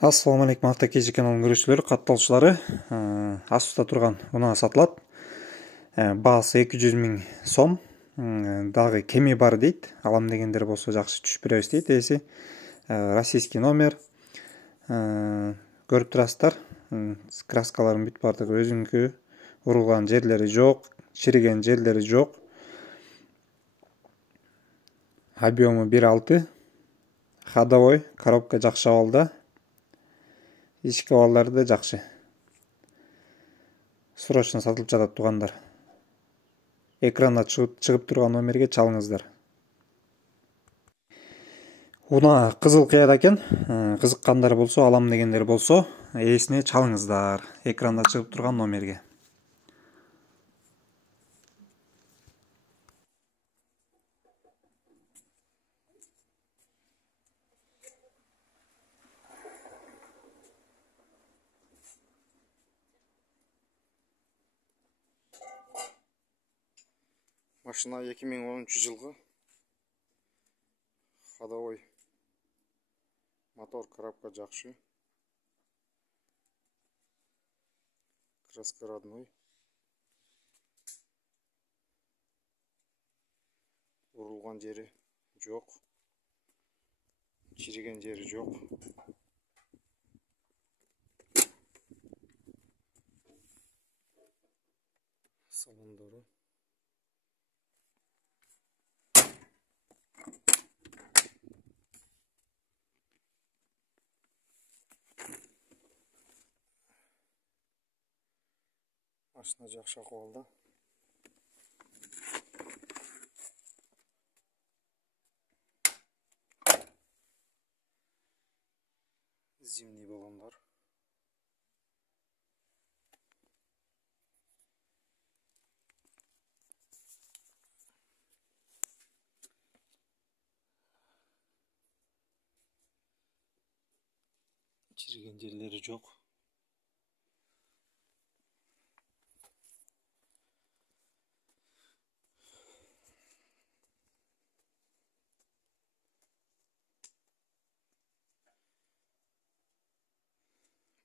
Assalamu алейкум, автокежи каналының көрүүчүлөрү, катталуучулары. Астуда турган унаа сатылат. Баасы 200 000 сом. Дагы кеми бар дейт. Алам дегендер болсо жакшы түшүп беребиз дейт ээси. Российский номер. Көрүп турасыздар. Краскаларын бүт бардыгы өзүнүкү. Урулган жерлери жок, чириген жерлери жок. Объему 1.6. Ходовой, коробка жакшы абалда. Ички абалдары да жакшы. Срочно сатылып жатат тугандар. Экранда чыгып турган номерге чалыңыздар. Унаа кызыл кыяда экен. Кызыккандар болсо, алам дегендер болсо, ээсине чалыңыздар. Экранда чыгып турган номерге. Машина 2010 жылғы. Ходовой. Мотор, коробка жакшы. Краска родной. Урулган жери жок. Чириген жери жок. Салондору. Машина жакшы акыбалда. Зимний баллондар. Чириген жерлери жок.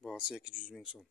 Баасы 200 000 сом.